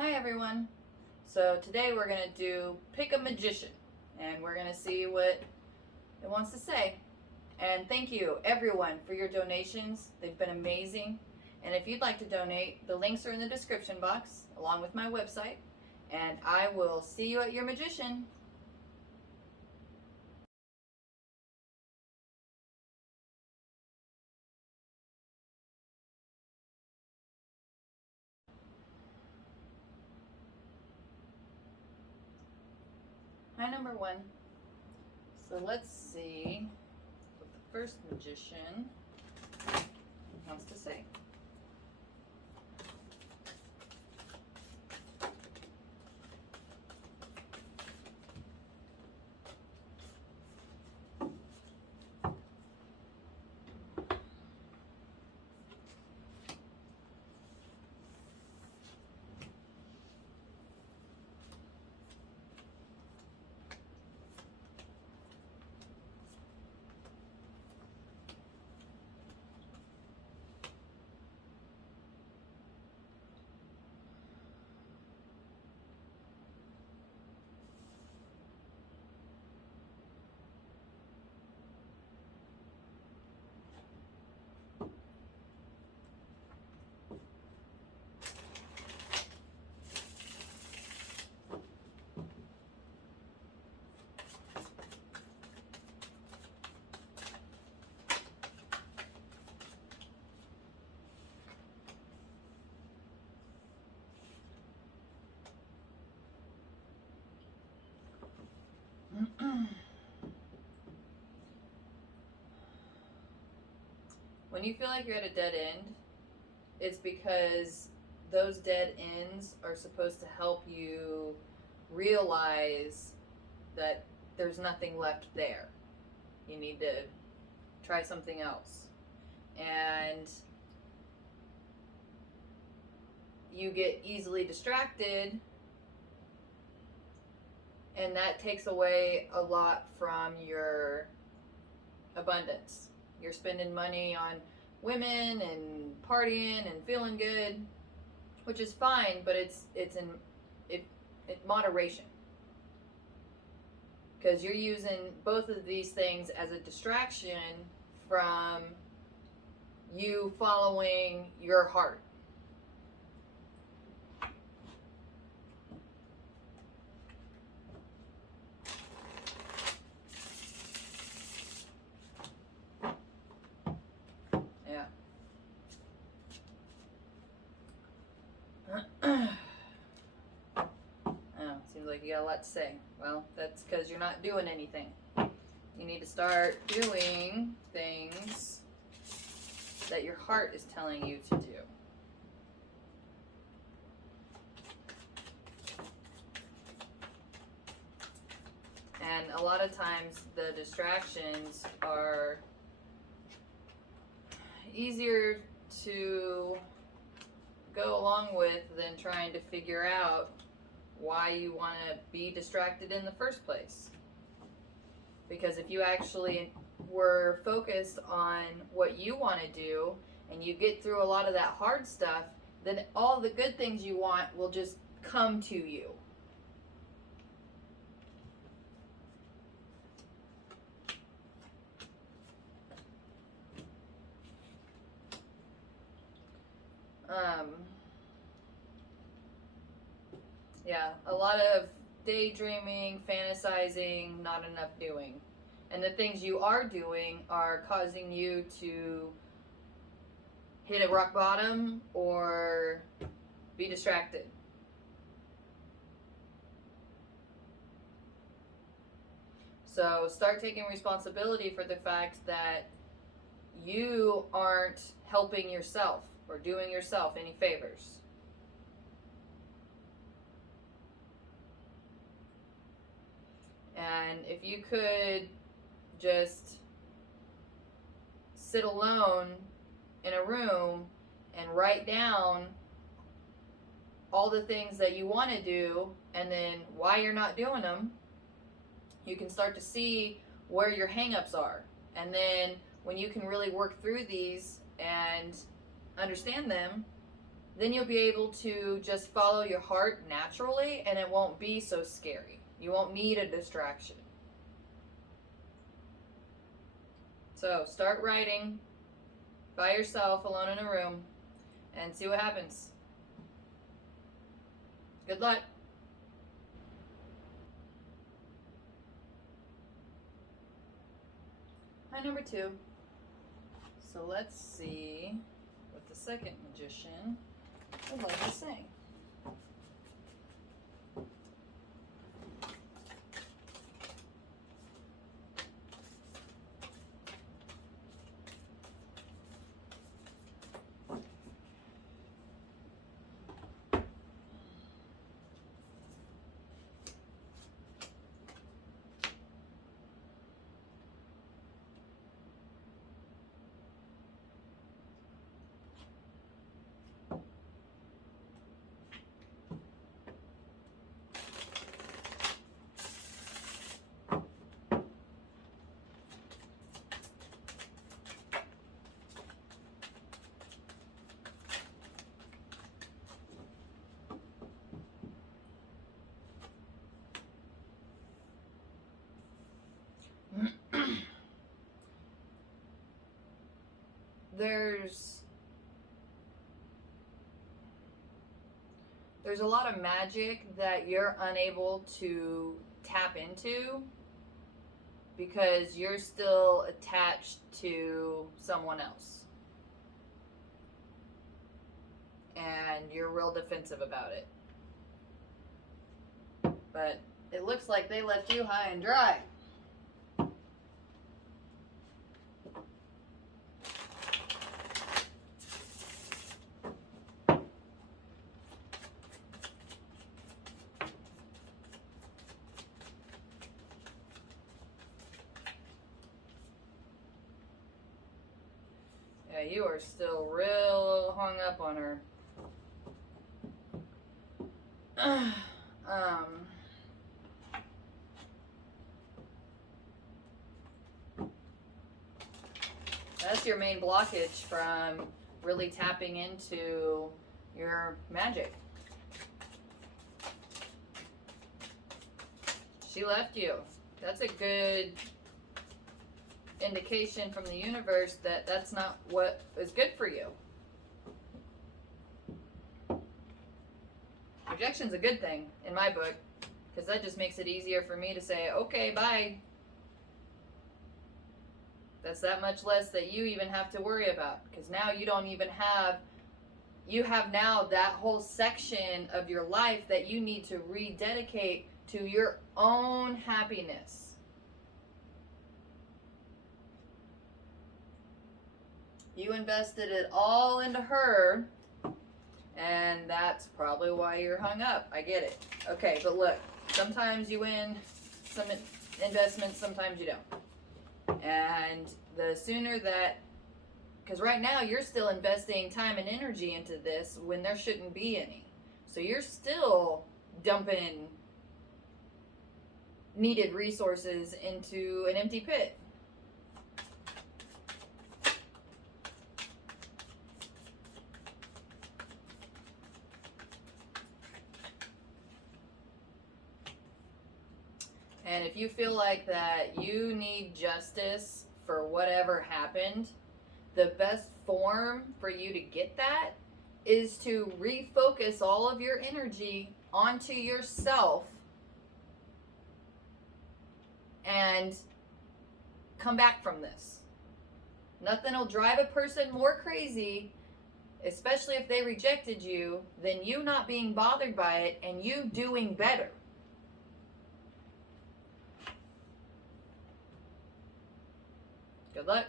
Hi everyone. So today we're going to do Pick a Magician and we're going to see what it wants to say. And thank you everyone for your donations. They've been amazing. And if you'd like to donate, the links are in the description box along with my website. And I will see you at your magician. Hi number one. So let's see what the first magician wants to say. When you feel like you're at a dead end, it's because those dead ends are supposed to help you realize that there's nothing left there. You need to try something else. And you get easily distracted, and that takes away a lot from your abundance. You're spending money on women and partying and feeling good, which is fine, but it's in moderation, because you're using both of these things as a distraction from you following your heart. Seems like you got a lot to say. Well, that's because you're not doing anything. You need to start doing things that your heart is telling you to do. And a lot of times the distractions are easier to go along with than trying to figure out why you want to be distracted in the first place. Because if you actually were focused on what you want to do and you get through a lot of that hard stuff, then all the good things you want will just come to you. Yeah, a lot of daydreaming, fantasizing, not enough doing. And the things you are doing are causing you to hit a rock bottom or be distracted. So start taking responsibility for the fact that you aren't helping yourself or doing yourself any favors. And if you could just sit alone in a room and write down all the things that you want to do and then why you're not doing them, you can start to see where your hang-ups are. And then when you can really work through these and understand them, then you'll be able to just follow your heart naturally, and it won't be so scary. You won't need a distraction. So start writing by yourself, alone in a room, and see what happens. Good luck. Hi, number 2. So let's see what the second magician would like to sing. There's a lot of magic that you're unable to tap into because you're still attached to someone else. And you're real defensive about it. But it looks like they left you high and dry. Yeah, you are still real hung up on her. That's your main blockage from really tapping into your magic. She left you. That's a good indication from the universe that that's not what is good for you. Rejection's a good thing in my book, because that just makes it easier for me to say, okay, bye. That's that much less that you even have to worry about, because now you don't even have, you have now that whole section of your life that you need to rededicate to your own happiness. You invested it all into her, and that's probably why you're hung up. I get it. Okay, but look, sometimes you win some investments, sometimes you don't. And the sooner that, because right now you're still investing time and energy into this when there shouldn't be any. So you're still dumping needed resources into an empty pit. And if you feel like that you need justice for whatever happened, the best form for you to get that is to refocus all of your energy onto yourself and come back from this. Nothing will drive a person more crazy, especially if they rejected you, than you not being bothered by it and you doing better. Good luck.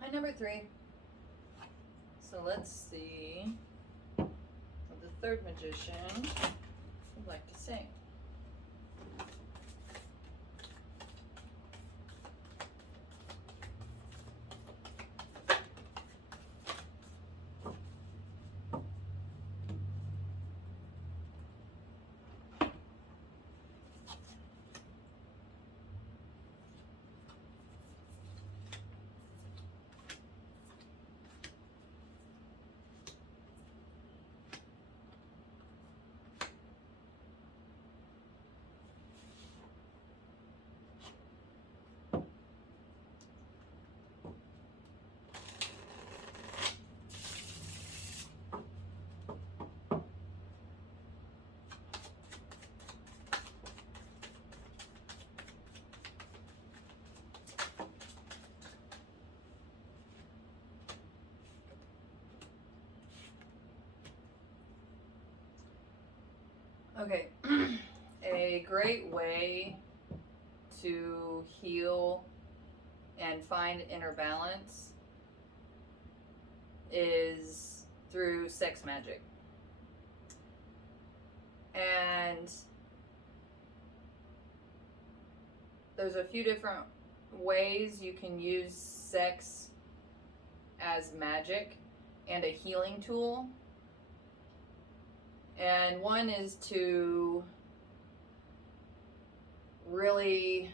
Hi, number 3. So let's see what the third magician would like to sing. Okay, a great way to heal and find inner balance is through sex magic. And there's a few different ways you can use sex as magic and a healing tool. And one is to really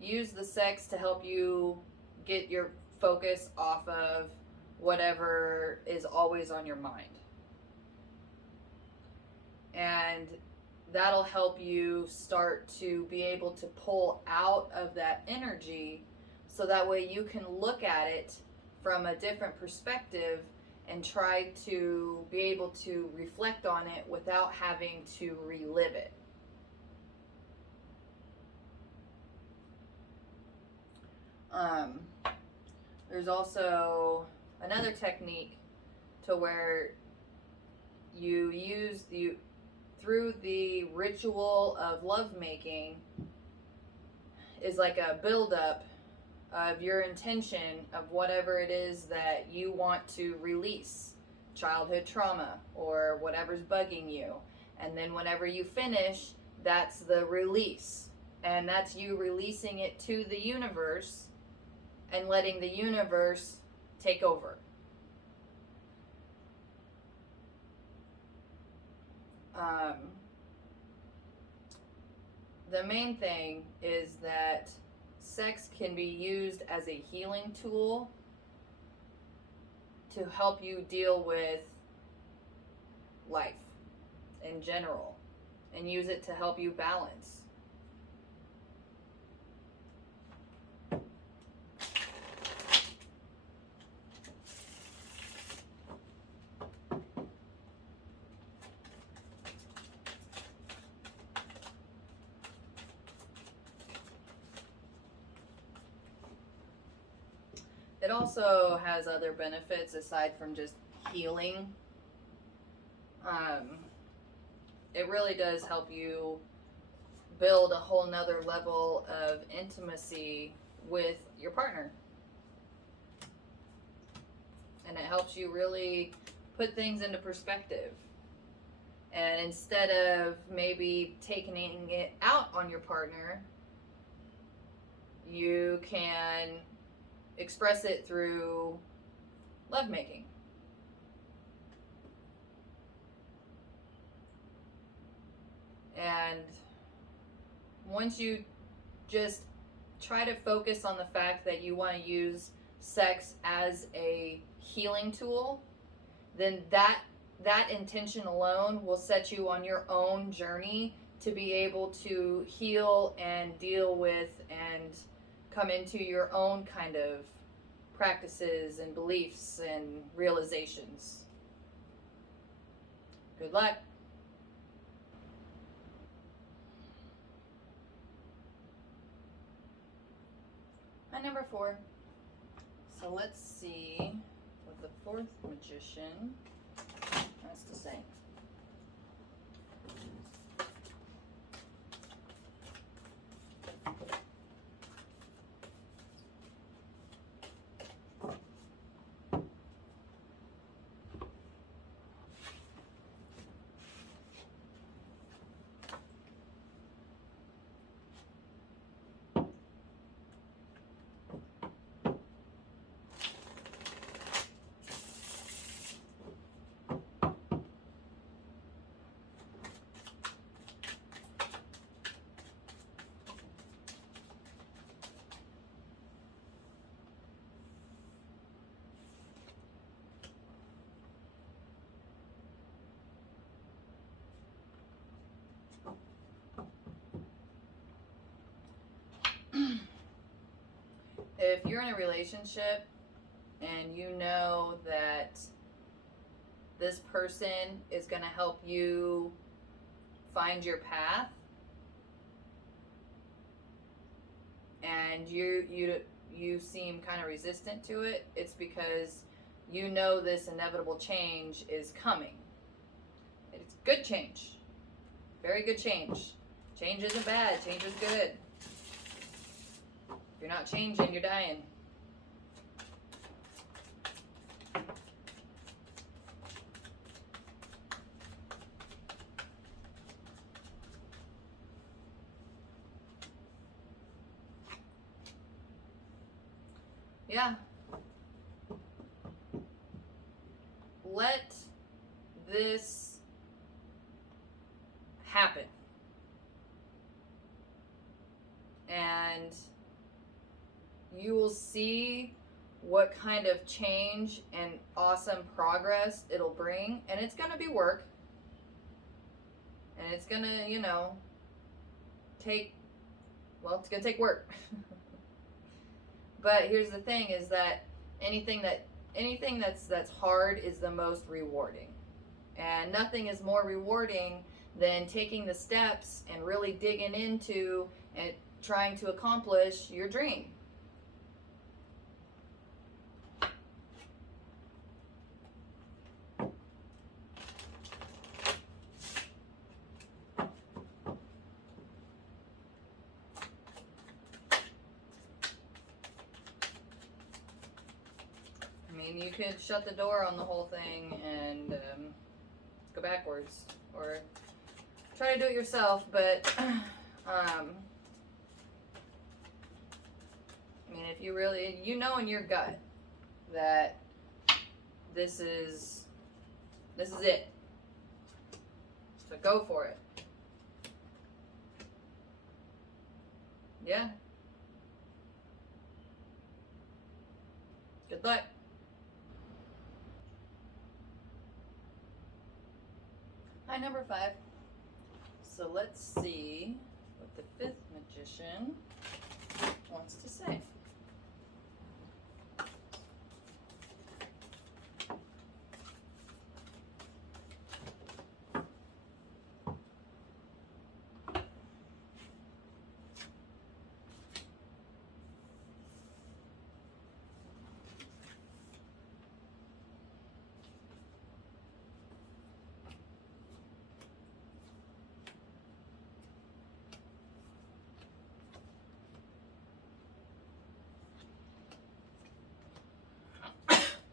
use the sex to help you get your focus off of whatever is always on your mind. And that'll help you start to be able to pull out of that energy, so that way you can look at it from a different perspective and try to be able to reflect on it without having to relive it. There's also another technique to where you use through the ritual of lovemaking is like a buildup of your intention of whatever it is that you want to release, childhood trauma or whatever's bugging you. And then whenever you finish, that's the release. And that's you releasing it to the universe and letting the universe take over. The main thing is that sex can be used as a healing tool to help you deal with life in general, and use it to help you balance. It also has other benefits aside from just healing. It really does help you build a whole nother level of intimacy with your partner. And it helps you really put things into perspective. And instead of maybe taking it out on your partner, you can express it through lovemaking. And once you just try to focus on the fact that you want to use sex as a healing tool, then that intention alone will set you on your own journey to be able to heal and deal with and come into your own kind of practices and beliefs and realizations. Good luck. My number 4. So let's see what the 4th magician has to say. If you're in a relationship and you know that this person is going to help you find your path, and you seem kind of resistant to it, it's because you know this inevitable change is coming. good change. Very good change. Change isn't bad. Change is good. If you're not changing, you're dying. Yeah. Let this happen. And you will see what kind of change and awesome progress it'll bring. And it's going to be work. And it's going to, you know, it's going to take work. But here's the thing is that anything that's hard is the most rewarding. And nothing is more rewarding than taking the steps and really digging into and trying to accomplish your dream. I mean, you could shut the door on the whole thing and go backwards, or try to do it yourself, but I mean, if you really, you know in your gut that this is it, so go for it. Yeah. Good luck. Hi, number 5. So let's see what the 5th magician wants to say.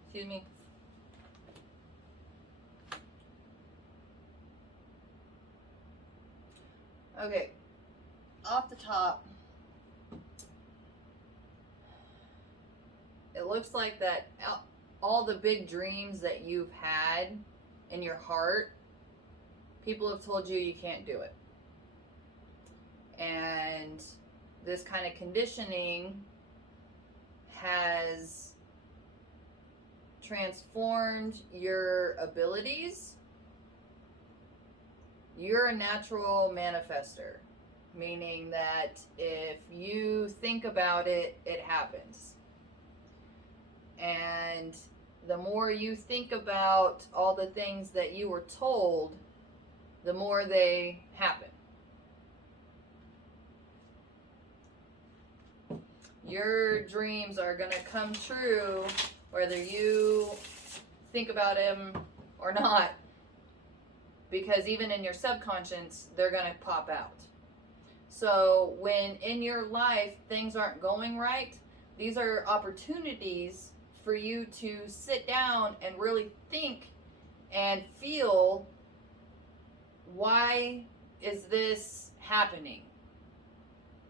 Excuse me. Okay, off the top, it looks like that all the big dreams that you've had in your heart, people have told you you can't do it. And this kind of conditioning has transformed your abilities. You're a natural manifester, meaning that if you think about it, it happens. And the more you think about all the things that you were told, the more they happen. Your dreams are going to come true whether you think about them or not, because even in your subconscious, they're going to pop out. So when in your life things aren't going right, these are opportunities for you to sit down and really think and feel, why is this happening?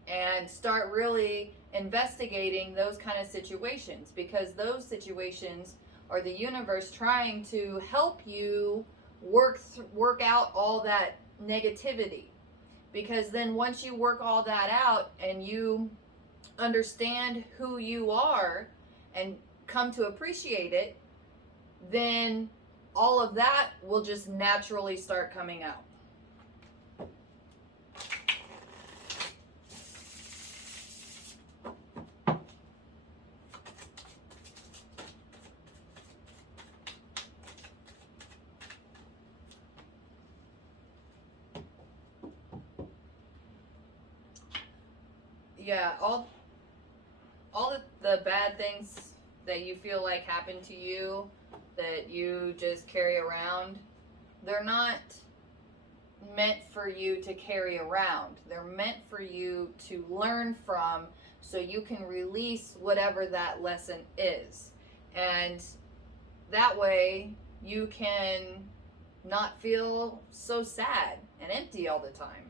And start really investigating those kind of situations, because those situations are the universe trying to help you work out all that negativity. Because then once you work all that out and you understand who you are and come to appreciate it, then all of that will just naturally start coming out. Yeah, all the bad things that you feel like happened to you, that you just carry around, they're not meant for you to carry around. They're meant for you to learn from so you can release whatever that lesson is. And that way you can not feel so sad and empty all the time.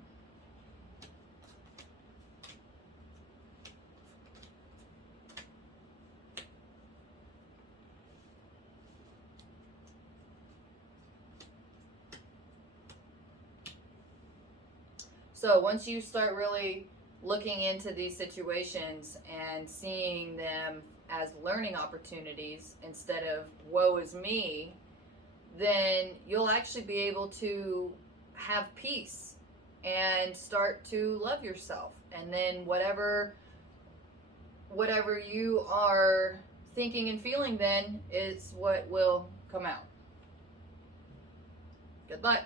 So once you start really looking into these situations and seeing them as learning opportunities instead of woe is me, then you'll actually be able to have peace and start to love yourself. And then whatever you are thinking and feeling then is what will come out. Good luck.